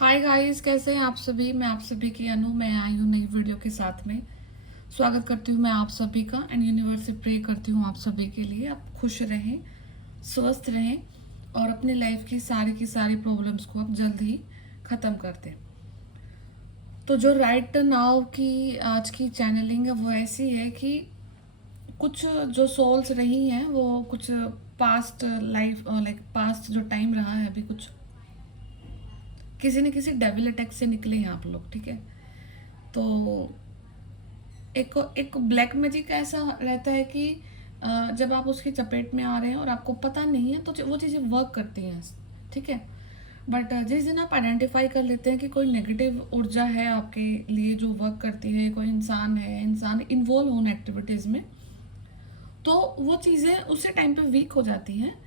Hi guys, कैसे हैं आप सभी। मैं आप सभी की अनु, मैं आई हूँ नई वीडियो के साथ में। स्वागत करती हूँ मैं आप सभी का एंड यूनिवर्स से प्रे करती हूँ आप सभी के लिए आप खुश रहें, स्वस्थ रहें और अपनी लाइफ की सारी प्रॉब्लम्स को आप जल्द ही ख़त्म कर दें। तो जो राइट नाउ की आज की चैनलिंग है वो ऐसी है कि कुछ जो सोल्स रही हैं वो कुछ पास्ट लाइफ लाइक पास्ट जो टाइम रहा है अभी कुछ किसी न किसी डेविल अटैक से निकले हैं आप लोग, ठीक है। तो एक एक ब्लैक मैजिक ऐसा रहता है कि जब आप उसकी चपेट में आ रहे हैं और आपको पता नहीं है तो वो चीज़ें वर्क करती हैं, ठीक है। बट जिस दिन आप आइडेंटिफाई कर लेते हैं कि कोई नेगेटिव ऊर्जा है आपके लिए जो वर्क करती है, कोई इंसान है, इंसान इन्वॉल्व होने एक्टिविटीज़ में, तो वो चीज़ें उसी टाइम पे वीक हो जाती हैं।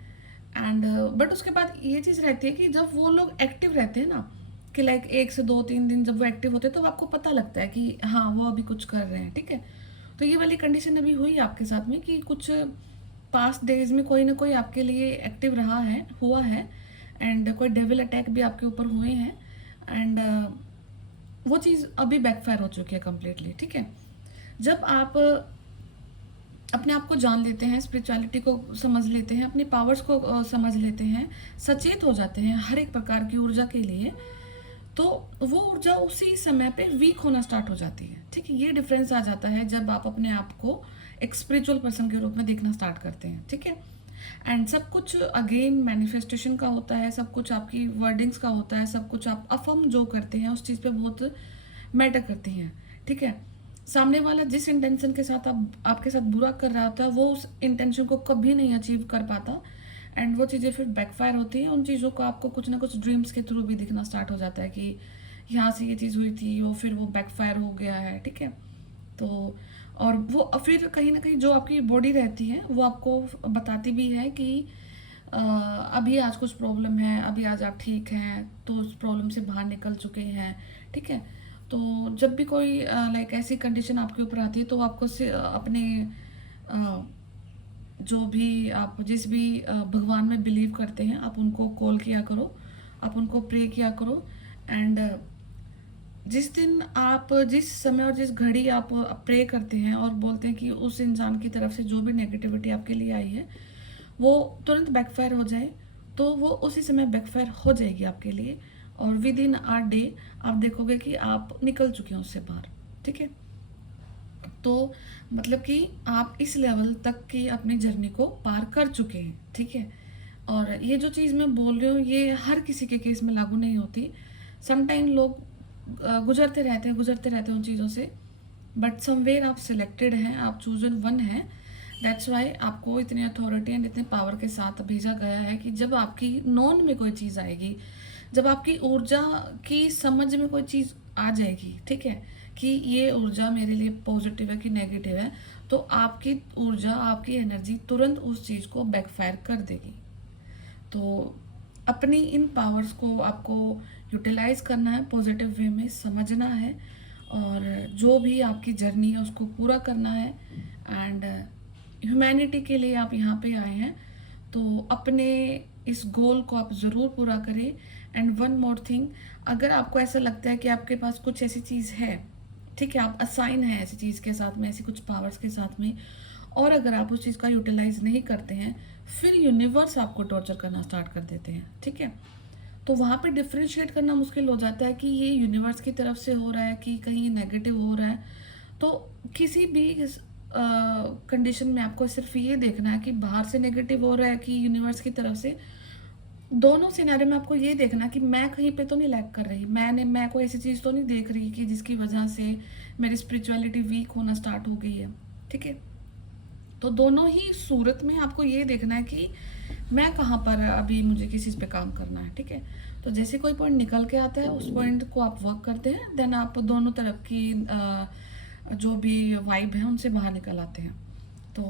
एंड बट उसके बाद ये चीज़ रहती है कि जब वो लोग एक्टिव रहते हैं ना, कि लाइक 1 से 2 3 दिन जब वो एक्टिव होते हैं तो आपको पता लगता है कि हाँ वो अभी कुछ कर रहे हैं, ठीक है। तो ये वाली कंडीशन अभी हुई आपके साथ में कि कुछ पास्ट डेज में कोई ना कोई आपके लिए एक्टिव रहा है, हुआ है, एंड कोई डेविल अटैक भी आपके ऊपर हुए हैं। एंड वो चीज़ अभी बैकफायर हो चुकी है कम्प्लीटली, ठीक है। जब आप अपने आप को जान लेते हैं, स्पिरिचुअलिटी को समझ लेते हैं, अपनी पावर्स को समझ लेते हैं, सचेत हो जाते हैं हर एक प्रकार की ऊर्जा के लिए, तो वो ऊर्जा उसी समय पे वीक होना स्टार्ट हो जाती है, ठीक है। ये डिफरेंस आ जाता है जब आप अपने आप को एक स्पिरिचुअल पर्सन के रूप में देखना स्टार्ट करते हैं, ठीक है। एंड सब कुछ अगेन मैनिफेस्टेशन का होता है, सब कुछ आपकी वर्डिंग्स का होता है, सब कुछ आप अफर्म जो करते हैं उस चीज़ पे बहुत मैटर करती हैं, ठीक है। सामने वाला जिस इंटेंशन के साथ आपके साथ बुरा कर रहा होता है वो उस इंटेंशन को कभी नहीं अचीव कर पाता, एंड वो चीज़ें फिर बैकफायर होती हैं। उन चीज़ों को आपको कुछ ना कुछ ड्रीम्स के थ्रू भी दिखना स्टार्ट हो जाता है कि यहाँ से ये चीज़ हुई थी वो फिर वो बैकफायर हो गया है, ठीक है। तो और वो फिर कहीं ना कहीं जो आपकी बॉडी रहती है वो आपको बताती भी है कि अभी आज कुछ प्रॉब्लम है, अभी आज आप ठीक हैं तो उस प्रॉब्लम से बाहर निकल चुके हैं, ठीक है। तो जब भी कोई लाइक ऐसी कंडीशन आपके ऊपर आती है तो आपको अपने अ, जो भी आप जिस भी भगवान में बिलीव करते हैं आप उनको कॉल किया करो, आप उनको प्रे किया करो। एंड जिस दिन आप जिस समय और जिस घड़ी आप प्रे करते हैं और बोलते हैं कि उस इंसान की तरफ से जो भी नेगेटिविटी आपके लिए आई है वो तुरंत बैकफायर हो जाए, तो वो उसी समय बैकफायर हो जाएगी आपके लिए। और विद इन आर डे आप देखोगे कि आप निकल चुके हैं उससे बाहर, ठीक है। तो मतलब कि आप इस लेवल तक की अपनी जर्नी को पार कर चुके हैं, ठीक है। और ये जो चीज़ मैं बोल रही हूँ ये हर किसी के केस में लागू नहीं होती। समटाइम लोग गुजरते रहते हैं उन चीज़ों से, बट समवेयर आप सिलेक्टेड हैं, आप चूजन वन हैं। दैट्स वाई आपको इतनी अथॉरिटी एंड इतने पावर के साथ भेजा गया है कि जब आपकी नॉन में कोई चीज़ आएगी, जब आपकी ऊर्जा की समझ में कोई चीज़ आ जाएगी, ठीक है, कि ये ऊर्जा मेरे लिए पॉजिटिव है कि नेगेटिव है, तो आपकी ऊर्जा, आपकी एनर्जी तुरंत उस चीज़ को बैकफायर कर देगी। तो अपनी इन पावर्स को आपको यूटिलाइज करना है, पॉजिटिव वे में समझना है, और जो भी आपकी जर्नी है उसको पूरा करना है। एंड ह्यूमैनिटी के लिए आप यहाँ पे आए हैं तो अपने इस गोल को आप ज़रूर पूरा करें। एंड वन मोर थिंग, अगर आपको ऐसा लगता है कि आपके पास कुछ ऐसी चीज़ है, ठीक है, आप असाइन है ऐसी चीज़ के साथ में, ऐसी कुछ पावर्स के साथ में, और अगर आप उस चीज़ का यूटिलाइज नहीं करते हैं फिर यूनिवर्स आपको टॉर्चर करना स्टार्ट कर देते हैं, ठीक है। तो वहाँ पे डिफ्रेंशिएट करना मुश्किल हो जाता है कि ये यूनिवर्स की तरफ से हो रहा है कि कहीं नेगेटिव हो रहा है। तो किसी भी कंडीशन में आपको सिर्फ ये देखना है कि बाहर से नेगेटिव हो रहा है कि यूनिवर्स की तरफ से। दोनों सिनेरियो में आपको ये देखना कि मैं कहीं पे तो नहीं लैग कर रही, मैं कोई ऐसी चीज़ तो नहीं देख रही कि जिसकी वजह से मेरी स्पिरिचुअलिटी वीक होना स्टार्ट हो गई है, ठीक है। तो दोनों ही सूरत में आपको ये देखना है कि मैं कहाँ पर अभी मुझे किस चीज़ पे काम करना है, ठीक है। तो जैसे कोई पॉइंट निकल के आता है उस पॉइंट को आप वर्क करते हैं, देन आप दोनों तरफ की जो भी वाइब है उनसे बाहर निकल आते हैं। तो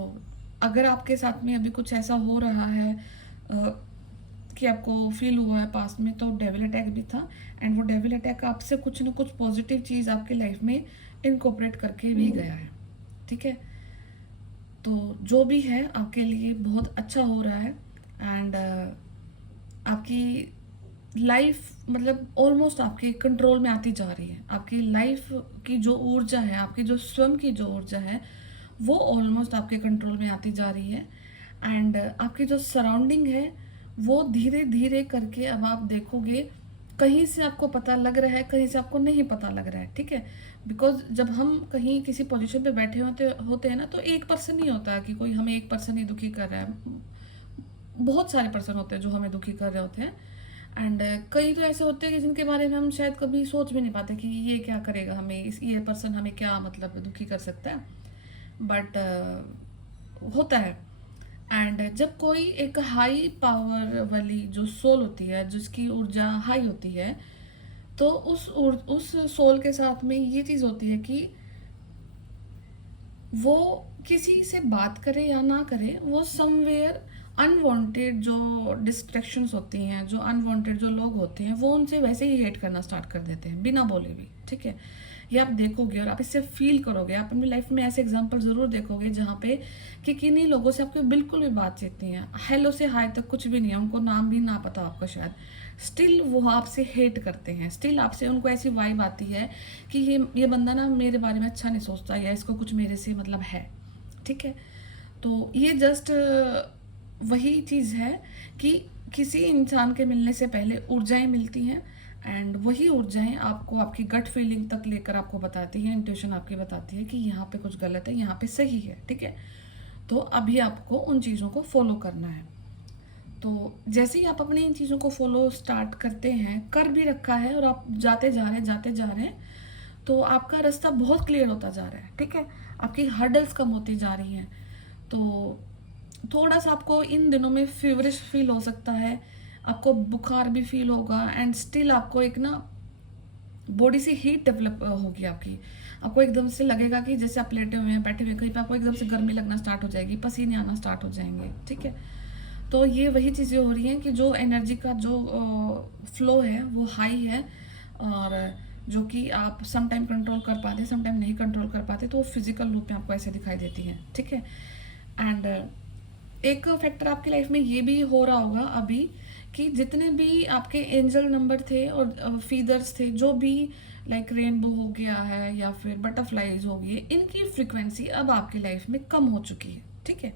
अगर आपके साथ में अभी कुछ ऐसा हो रहा है कि आपको फील हुआ है पास्ट में, तो डेविल अटैक भी था, एंड वो डेविल अटैक आपसे कुछ ना कुछ पॉजिटिव चीज़ आपके लाइफ में इनकॉपरेट करके भी गया है, ठीक है। तो जो भी है आपके लिए बहुत अच्छा हो रहा है। एंड आपकी लाइफ मतलब ऑलमोस्ट आपके कंट्रोल में आती जा रही है। आपकी लाइफ की जो ऊर्जा है, आपकी जो स्वयं की जो ऊर्जा है, वो ऑलमोस्ट आपके कंट्रोल में आती जा रही है। एंड आपकी जो सराउंडिंग है वो धीरे धीरे करके अब आप देखोगे, कहीं से आपको पता लग रहा है, कहीं से आपको नहीं पता लग रहा है, ठीक है। बिकॉज जब हम कहीं किसी होते होते हैं ना, तो एक पर्सन नहीं होता कि कोई हमें एक पर्सन ही दुखी कर रहा है। बहुत सारे पर्सन होते हैं जो हमें दुखी कर रहे होते हैं। एंड कई तो ऐसे होते हैं कि जिनके बारे में हम शायद कभी सोच भी नहीं पाते कि ये क्या करेगा हमें, इस ये पर्सन हमें क्या मतलब दुखी कर सकता है। बट होता है। एंड जब कोई एक हाई पावर वाली जो सोल होती है, जिसकी ऊर्जा हाई होती है, तो उस सोल के साथ में ये चीज़ होती है कि वो किसी से बात करे या ना करे, वो समवेयर अनवांटेड जो डिस्ट्रैक्शंस होती हैं, जो अनवांटेड जो लोग होते हैं, वो उनसे वैसे ही हेट करना स्टार्ट कर देते हैं बिना बोले भी, ठीक है। ये आप देखोगे और आप इससे फील करोगे, आप अपनी लाइफ में ऐसे एग्जांपल ज़रूर देखोगे जहाँ पे कि किन्हीं लोगों से आपको बिल्कुल भी बातचीत नहीं है, हेलो से हाय तक कुछ भी नहीं है, उनको नाम भी ना पता आपको शायद, स्टिल वो आपसे हेट करते हैं, स्टिल आपसे उनको ऐसी वाइब आती है कि ये बंदा ना मेरे बारे में अच्छा नहीं सोचता, या इसको कुछ मेरे से मतलब है, ठीक है। तो ये जस्ट वही चीज़ है कि किसी इंसान के मिलने से पहले ऊर्जाएं मिलती हैं, एंड वही ऊर्जाएं आपको आपकी गट फीलिंग तक लेकर आपको बताती हैं, इंट्यूशन आपकी बताती है कि यहाँ पे कुछ गलत है, यहाँ पे सही है, ठीक है। तो अभी आपको उन चीज़ों को फॉलो करना है। तो जैसे ही आप अपनी इन चीज़ों को फॉलो स्टार्ट करते हैं, कर भी रखा है, और आप जाते जा रहे हैं, तो आपका रास्ता बहुत क्लियर होता जा रहा है, ठीक है। आपकी हर्डल्स कम होती जा रही हैं। तो थोड़ा सा आपको इन दिनों में फीवरिश फील हो सकता है, आपको बुखार भी फील होगा, एंड स्टिल आपको एक ना बॉडी से हीट डेवलप होगी आपकी। आपको एकदम से लगेगा कि जैसे आप लेटे हुए हैं, बैठे हुए, कहीं पे आपको एकदम से गर्मी लगना स्टार्ट हो जाएगी, पसीने आना स्टार्ट हो जाएंगे, ठीक है। तो ये वही चीज़ें हो रही हैं कि जो एनर्जी का जो फ्लो है वो हाई है, और जो कि आप सम टाइम कंट्रोल कर पाते, सम टाइम नहीं कंट्रोल कर पाते, तो वो फिजिकल रूप में आपको ऐसे दिखाई देती हैं, ठीक है। एंड एक फैक्टर आपकी लाइफ में ये भी हो रहा होगा अभी कि जितने भी आपके एंजल नंबर थे और फीदर्स थे, जो भी लाइक रेनबो हो गया है या फिर बटरफ्लाइज हो गई, इनकी फ्रिक्वेंसी अब आपकी लाइफ में कम हो चुकी है, ठीक है।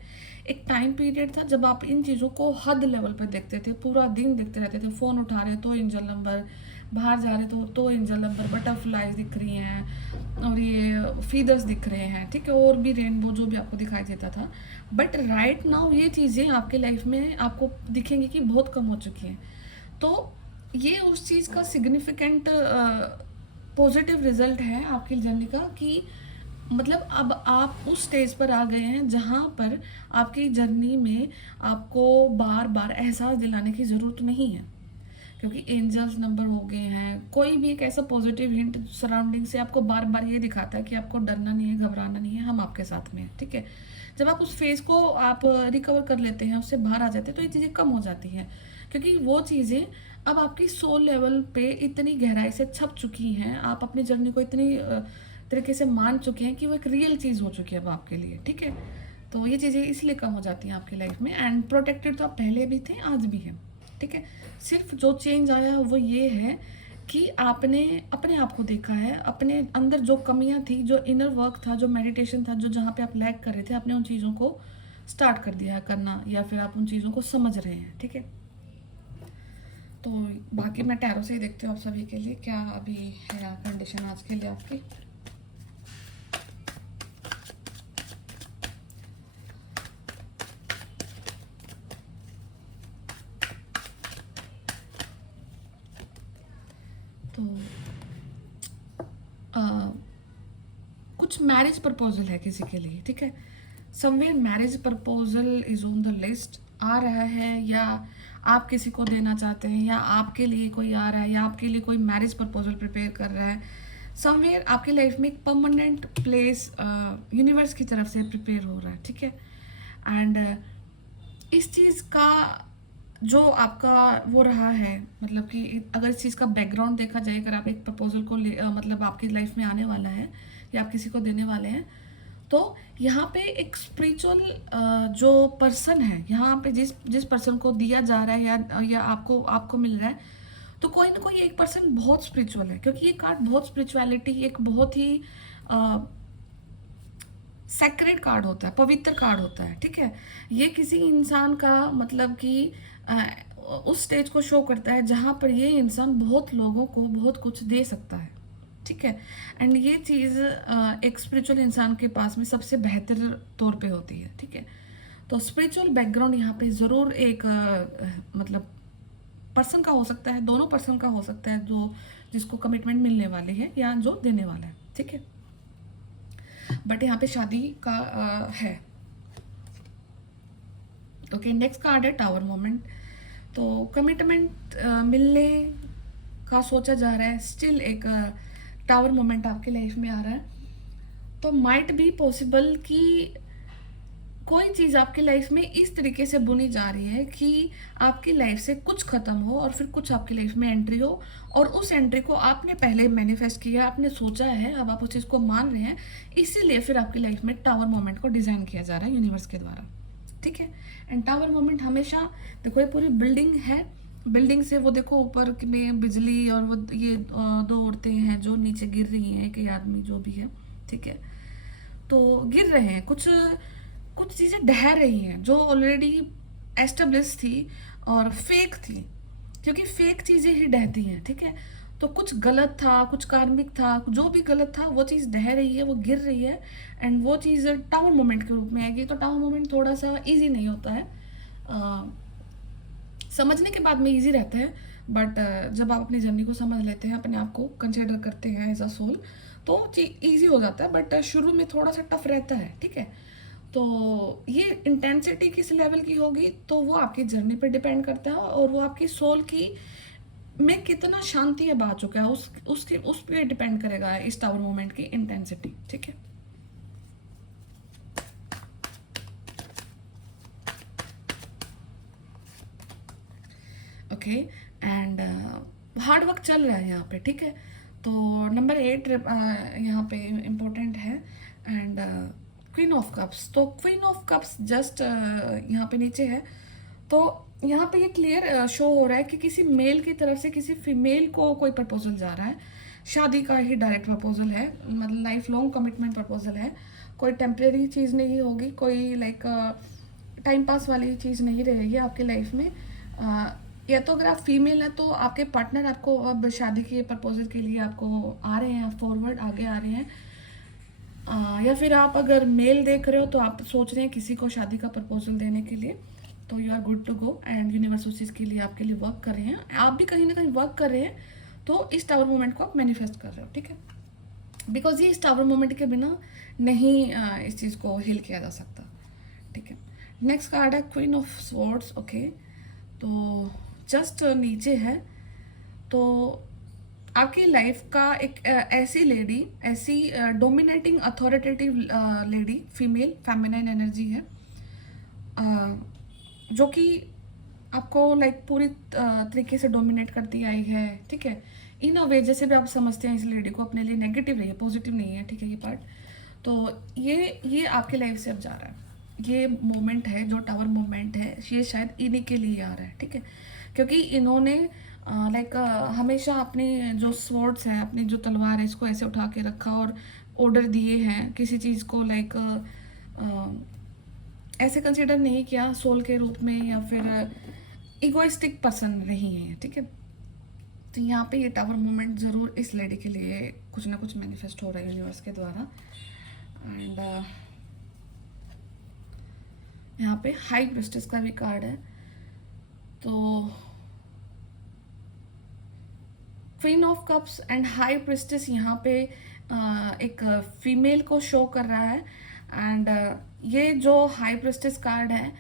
एक टाइम पीरियड था जब आप इन चीज़ों को हद लेवल पर देखते थे, पूरा दिन देखते रहते थे, फ़ोन उठा रहे तो एंजल नंबर, बाहर जा रहे तो एंजल नंबर, बटरफ्लाइज दिख रही हैं और ये फीदर्स दिख रहे हैं, ठीक है, और भी रेनबो जो भी आपको दिखाई देता था। बट राइट नाउ ये चीज़ें आपके लाइफ में आपको दिखेंगी कि बहुत कम हो चुकी हैं। तो ये उस चीज़ का सिग्निफिकेंट पॉजिटिव रिजल्ट है आपकी जर्नी का, कि मतलब अब आप उस स्टेज पर आ गए हैं जहाँ पर आपकी जर्नी में आपको बार बार एहसास दिलाने की ज़रूरत नहीं है, क्योंकि एंजल्स नंबर हो गए हैं। कोई भी एक ऐसा पॉजिटिव हिंट सराउंडिंग से आपको बार बार ये दिखाता है कि आपको डरना नहीं है, घबराना नहीं है, हम आपके साथ में हैं, ठीक है। जब आप उस फेज को आप रिकवर कर लेते हैं, उससे बाहर आ जाते हैं, तो ये चीज़ें कम हो जाती हैं, क्योंकि वो चीज़ें अब आपकी सोल लेवल पे इतनी गहराई से छप चुकी हैं, आप अपनी जर्नी को इतनी तरीके से मान चुके हैं कि वो एक रियल चीज़ हो चुकी है अब आपके लिए, ठीक है। तो ये चीज़ें इसलिए कम हो जाती हैं आपकी लाइफ में। एंड प्रोटेक्टेड तो आप पहले भी थे, आज भी हैं, ठीक है। सिर्फ जो चेंज आया है वो ये है कि आपने अपने आप को देखा है, अपने अंदर जो कमियां थी, जो इनर वर्क था, जो मेडिटेशन था, जो जहाँ पे आप लैग कर रहे थे, आपने उन चीज़ों को स्टार्ट कर दिया है करना, या फिर आप उन चीज़ों को समझ रहे हैं, ठीक है। तो बाकी मैं टैरो से ही देखती हूँ आप सभी के लिए क्या अभी है कंडीशन आज के लिए आपकी। तो कुछ मैरिज प्रपोजल है किसी के लिए, ठीक है। Somewhere marriage proposal is on the list आ रहा है, या आप किसी को देना चाहते हैं, या आपके लिए कोई आ रहा है, या आपके लिए कोई मैरिज प्रपोजल प्रिपेयर कर रहा है। समवेयर आपकी लाइफ में एक परमानेंट प्लेस यूनिवर्स की तरफ से प्रिपेयर हो रहा है, ठीक है। एंड इस चीज़ का जो आपका वो रहा है, मतलब कि अगर इस चीज़ का बैकग्राउंड देखा जाए, अगर आप एक प्रपोजल को मतलब आपकी लाइफ में आने वाला है या आप किसी को देने वाले हैं, तो यहाँ पे एक स्पिरिचुअल जो पर्सन है, यहाँ पे जिस जिस पर्सन को दिया जा रहा है या आपको आपको मिल रहा है, तो कोई ना कोई एक पर्सन बहुत स्पिरिचुअल है, क्योंकि ये कार्ड बहुत स्पिरिचुअलिटी, एक बहुत ही सेक्रेड कार्ड होता है, पवित्र कार्ड होता है, ठीक है। ये किसी इंसान का मतलब कि अ, उस स्टेज को शो करता है जहाँ पर ये इंसान बहुत लोगों को बहुत कुछ दे सकता है, ठीक है। एंड ये चीज़ एक स्पिरिचुअल इंसान के पास में सबसे बेहतर तौर पे होती है, ठीक है। तो स्पिरिचुअल बैकग्राउंड यहाँ पे ज़रूर एक मतलब पर्सन का हो सकता है, दोनों पर्सन का हो सकता है, जो जिसको कमिटमेंट मिलने वाले हैं या जो देने वाला है, ठीक है। बट यहाँ पे शादी का है। ओके, नेक्स्ट कार्ड है टावर मोमेंट। तो कमिटमेंट मिलने का सोचा जा रहा है, स्टिल एक टावर मोमेंट आपके लाइफ में आ रहा है। तो माइट बी पॉसिबल कि कोई चीज़ आपकी लाइफ में इस तरीके से बुनी जा रही है कि आपकी लाइफ से कुछ ख़त्म हो और फिर कुछ आपकी लाइफ में एंट्री हो, और उस एंट्री को आपने पहले मैनिफेस्ट किया, आपने सोचा है, अब आप उस चीज़ को मान रहे हैं, इसीलिए फिर आपकी लाइफ में टावर मोमेंट को डिज़ाइन किया जा रहा है यूनिवर्स के द्वारा, ठीक है। एंड टावर मोमेंट हमेशा, देखो ये पूरी बिल्डिंग है, बिल्डिंग से वो देखो ऊपर में बिजली और वो ये दो औरतें हैं जो नीचे गिर रही हैं, एक आदमी जो भी है, ठीक है। तो गिर रहे हैं, कुछ कुछ चीज़ें ढह रही हैं जो ऑलरेडी एस्टेब्लिश थी और फेक थी, क्योंकि फेक चीज़ें ही ढहती हैं, ठीक है। तो कुछ गलत था, कुछ कार्मिक था, जो भी गलत था वो चीज़ ढह रही है, वो गिर रही है, एंड वो चीज़ टावर मोमेंट के रूप में आएगी। तो टावर मोमेंट थोड़ा सा इजी नहीं होता है, समझने के बाद में इजी रहता है, बट जब आप अपनी जर्नी को समझ लेते हैं, अपने आप को कंसिडर करते हैं एज अ सोल, तो इजी हो जाता है। बट शुरू में थोड़ा सा टफ रहता है, ठीक है। तो ये इंटेंसिटी किस लेवल की होगी तो वो आपकी जर्नी पे डिपेंड करता है, और वो आपकी सोल की में कितना शांति अब आ चुका है उस पर डिपेंड करेगा इस टावर मोमेंट की इंटेंसिटी, ठीक है। ओके, एंड हार्ड वर्क चल रहा है यहाँ पे, ठीक है। तो नंबर 8 यहाँ पे इम्पोर्टेंट है, एंड क्वीन ऑफ कप्स। तो क्वीन ऑफ कप्स जस्ट यहाँ पे नीचे है। तो यहाँ पे ये क्लियर शो हो रहा है कि किसी मेल की तरफ से किसी फीमेल को कोई प्रपोजल जा रहा है, शादी का ही डायरेक्ट प्रपोजल है, मतलब लाइफ लॉन्ग कमिटमेंट प्रपोजल है। कोई टेम्परेरी चीज़ नहीं होगी, कोई लाइक टाइम पास वाली चीज़ नहीं रहेगी आपकी लाइफ में। या तो अगर आप फीमेल हैं तो आपके पार्टनर आपको अब शादी के प्रपोजल के लिए आपको आ रहे हैं, फॉरवर्ड आगे आ रहे हैं। या फिर आप अगर मेल देख रहे हो तो आप सोच रहे हैं किसी को शादी का प्रपोजल देने के लिए, तो you are good to go, and universe उस चीज़ के लिए आपके लिए वर्क कर रहे हैं, आप भी कहीं ना कहीं वर्क कर रहे हैं। तो इस टावर मोमेंट को आप मैनिफेस्ट कर रहे हो, ठीक है। बिकॉज ये इस टावर मोमेंट के बिना नहीं इस चीज़ को हिल किया जा सकता, ठीक है। नेक्स्ट कार्ड है क्वीन ऑफ स्वॉर्ड्स। ओके, तो जस्ट नीचे है। तो आपकी लाइफ का एक ऐसी लेडी, ऐसी dominating authoritative lady, female feminine energy है, जो कि आपको लाइक पूरी तरीके से डोमिनेट करती आई है, ठीक है। इन अ वे जैसे भी आप समझते हैं इस लेडी को, अपने लिए नेगेटिव नहीं है, पॉजिटिव नहीं है, ठीक है, ये पार्ट। तो ये आपके लाइफ से अब जा रहा है, ये मोमेंट है जो टावर मोमेंट है, ये शायद इन्हीं के लिए आ रहा है, ठीक है। क्योंकि इन्होंने लाइक हमेशा अपने जो स्वॉर्ड्स हैं, अपनी जो तलवार है, इसको ऐसे उठा के रखा और ऑर्डर दिए हैं किसी चीज़ को, लाइक ऐसे कंसिडर नहीं किया सोल के रूप में, या फिर इगोइस्टिक पर्सन रही हैं, ठीक है। तो यहाँ पे ये टावर मोमेंट ज़रूर इस लेडी के लिए कुछ ना कुछ मैनिफेस्ट हो रहा है यूनिवर्स के द्वारा। एंड यहाँ पे हाई प्रिस्टेस का भी कार्ड है। तो queen of cups and high priestess यहाँ पे एक फीमेल को शो कर रहा है, एंड ये जो हाई प्रिस्टेस कार्ड है,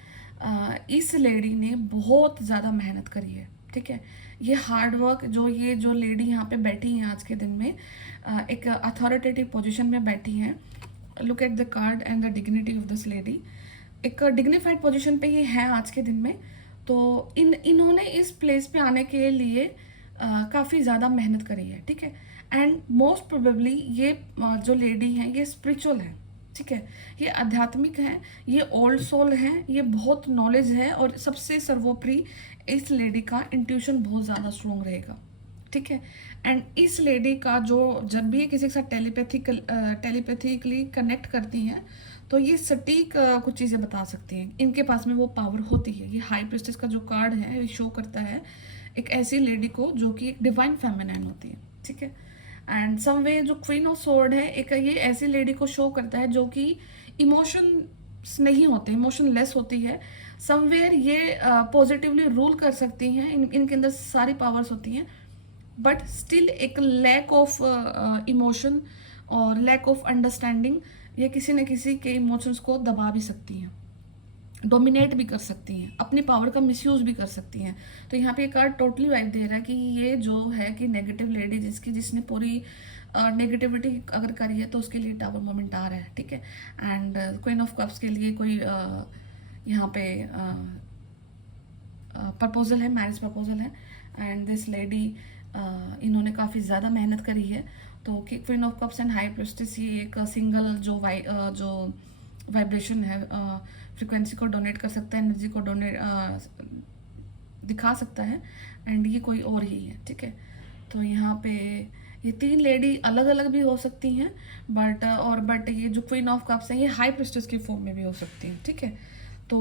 इस लेडी ने बहुत ज़्यादा मेहनत करी है, ठीक है। ये हार्ड वर्क ये जो लेडी यहाँ पे बैठी है आज के दिन में, एक अथॉरिटेटिव पोजीशन में बैठी हैं। Look at the card and the dignity of this lady, एक डिग्निफाइड पोजीशन पे ये है आज के दिन में। तो इन्होंने इस प्लेस पे आने के लिए काफ़ी ज़्यादा मेहनत करी है, ठीक है। एंड मोस्ट प्रोबेबली ये जो लेडी हैं ये स्पिरिचुअल है, ठीक है, ये आध्यात्मिक है, ये ओल्ड सोल है, ये बहुत नॉलेज है, और सबसे सर्वोपरि इस लेडी का इंट्यूशन बहुत ज़्यादा स्ट्रॉन्ग रहेगा, ठीक है। एंड इस लेडी का जो जब भी ये किसी के साथ टेलीपैथिकली कनेक्ट करती हैं तो ये सटीक कुछ चीज़ें बता सकती हैं, इनके पास में वो पावर होती है। ये हाई प्रिस्टेस का जो कार्ड है ये शो करता है एक ऐसी लेडी को जो कि एक डिवाइन फेमिनाइन होती है, ठीक है। एंड समवे जो क्वीन ऑफ सोर्ड है, एक ये ऐसी लेडी को शो करता है जो कि इमोशंस नहीं होते, इमोशन लेस होती है। समवेयर ये पॉजिटिवली रूल कर सकती हैं, इनके अंदर सारी पावर्स होती हैं, बट स्टिल एक लैक ऑफ इमोशन और लैक ऑफ अंडरस्टैंडिंग, ये किसी न किसी के इमोशंस को दबा भी सकती हैं, डोमिनेट भी कर सकती हैं, अपनी पावर का मिसयूज भी कर सकती हैं। तो यहाँ पे एक कार्ड टोटली वाइब दे रहा है कि ये जो है कि नेगेटिव लेडी जिसने पूरी नेगेटिविटी अगर करी है तो उसके लिए टावर मोमेंट आ रहा है, ठीक है। एंड क्वीन ऑफ कप्स के लिए कोई यहाँ पे प्रपोजल है, मैरिज प्रपोजल है। एंड दिस लेडी इन्होंने काफ़ी ज़्यादा मेहनत करी है। तो queen of cups and high priestess ये एक सिंगल जो वाइब्रेशन है, फ्रिक्वेंसी को डोनेट कर सकता है, एनर्जी को दिखा सकता है। एंड ये कोई और ही है, ठीक है। तो यहाँ पे ये तीन लेडी अलग अलग भी हो सकती हैं, बट ये जो क्वीन ऑफ कप्स है ये हाई प्रिस्टेस की फॉर्म में भी हो सकती है, ठीक है। तो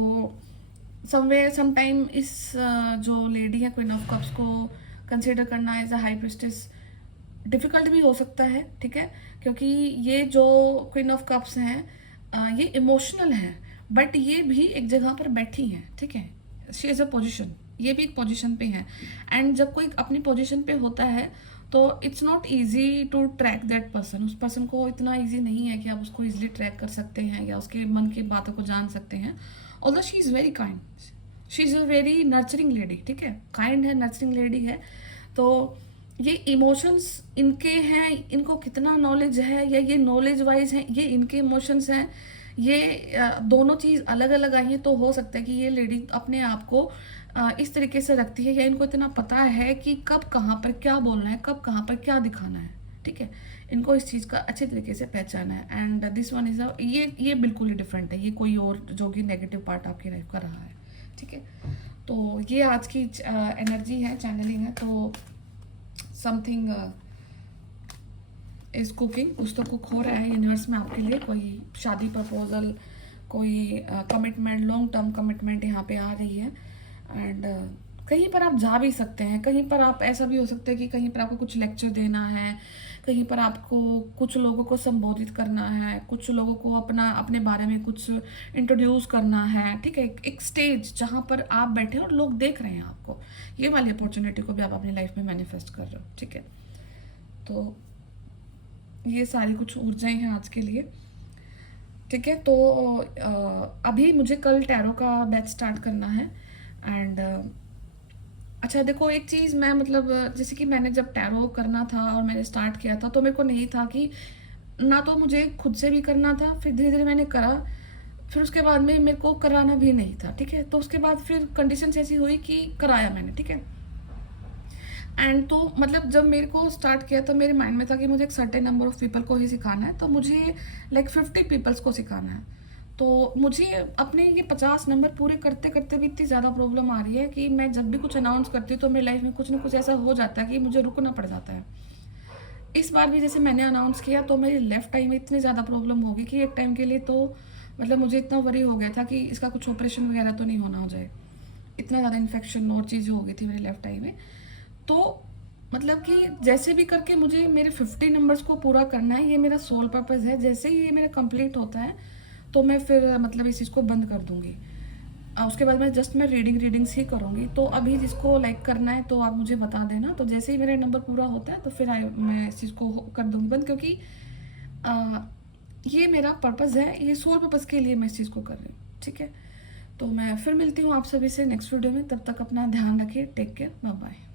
समटाइम इस जो लेडी है क्वीन ऑफ कप्स को कंसिडर करना as a high priestess difficult भी हो सकता है, ठीक है। क्योंकि ये जो क्वीन ऑफ कप्स हैं ये इमोशनल हैं, बट ये भी एक जगह पर बैठी हैं, ठीक है। शी इज़ अ पोजिशन, ये भी एक पोजीशन पे है। एंड जब कोई अपनी पोजीशन पे होता है तो it's not easy to track that person. उस पर्सन को इतना ईजी नहीं है कि आप उसको ईजिली ट्रैक कर सकते हैं या उसके मन की बातों को जान सकते हैं। Although she is very kind, she is a very nurturing lady, ठीक है। काइंड है, नर्चरिंग लेडी है। तो ये इमोशंस इनके हैं, इनको कितना नॉलेज है या ये नॉलेज वाइज है, ये इनके इमोशंस हैं, ये दोनों चीज़ अलग अलग आई हैं। तो हो सकता है कि ये लेडी अपने आप को इस तरीके से रखती है या इनको इतना पता है कि कब कहाँ पर क्या बोलना है, कब कहाँ पर क्या दिखाना है, ठीक है। इनको इस चीज़ का अच्छे तरीके से पहचाना है। एंड दिस वन इज़ ये बिल्कुल ही डिफरेंट है, ये कोई और जो कि नेगेटिव पार्ट आपकी लाइफ का रहा है, ठीक है। तो ये आज की एनर्जी है, चैनलिंग है। तो समथिंग इज कुकिंग, कुछ तो कुक हो रहा है यूनिवर्स में आपके लिए। कोई शादी प्रपोजल, कोई कमिटमेंट, लॉन्ग टर्म कमिटमेंट यहाँ पे आ रही है। एंड कहीं पर आप जा भी सकते हैं, कहीं पर आप ऐसा भी हो सकता है कि कहीं पर आपको कुछ लेक्चर देना है, कहीं पर आपको कुछ लोगों को संबोधित करना है, कुछ लोगों को अपने बारे में कुछ इंट्रोड्यूस करना है, ठीक है। एक स्टेज जहाँ पर आप बैठे और लोग देख रहे हैं आपको, ये वाली अपॉर्चुनिटी को भी आप अपनी लाइफ में मैनिफेस्ट कर रहे हो, ठीक है। तो ये सारी कुछ ऊर्जाएं हैं आज के लिए, ठीक है। तो अभी मुझे कल टैरो का बैच स्टार्ट करना है। एंड अच्छा देखो, एक चीज़ मैं मतलब जैसे कि मैंने जब टैरो करना था और मैंने स्टार्ट किया था तो मेरे को नहीं था कि ना तो मुझे खुद से भी करना था, फिर धीरे धीरे मैंने करा, फिर उसके बाद में मेरे को कराना भी नहीं था, ठीक है। तो उसके बाद फिर कंडीशंस ऐसी हुई कि कराया मैंने, ठीक है। एंड तो मतलब जब मेरे को स्टार्ट किया तो मेरे माइंड में था कि मुझे एक सर्टेन नंबर ऑफ पीपल को ही सिखाना है, तो मुझे लाइक 50 पीपल्स को सिखाना है। तो मुझे अपने ये 50 नंबर पूरे करते करते भी इतनी ज़्यादा प्रॉब्लम आ रही है कि मैं जब भी कुछ अनाउंस करती हूँ तो मेरी लाइफ में कुछ ना कुछ ऐसा हो जाता है कि मुझे रुकना पड़ जाता है। इस बार भी जैसे मैंने अनाउंस किया तो मेरी लेफ्ट टाइम में इतनी ज़्यादा प्रॉब्लम होगी कि एक टाइम के लिए तो मतलब मुझे इतना वरी हो गया था कि इसका कुछ ऑपरेशन वगैरह तो नहीं होना हो जाए, इतना ज़्यादा इन्फेक्शन और चीज़ें हो गई थी मेरी लेफ्ट टाइम में। तो मतलब कि जैसे भी करके मुझे मेरे 50 नंबर्स को पूरा करना है, ये मेरा सोल पर्पज़ है। जैसे ही ये मेरा कंप्लीट होता है तो मैं फिर मतलब इस चीज़ को बंद कर दूँगी। उसके बाद मैं रीडिंग्स ही करूँगी। तो अभी जिसको लाइक करना है तो आप मुझे बता देना, तो जैसे ही मेरा नंबर पूरा होता है तो फिर मैं इस चीज़ को कर दूँगी बंद, क्योंकि ये मेरा पर्पज़ है, ये सोल पर्पज़ के लिए मैं इस चीज़ को कर रही हूँ, ठीक है। तो मैं फिर मिलती हूँ आप सभी से नेक्स्ट वीडियो में, तब तक अपना ध्यान रखिए, टेक केयर, बाय बाय।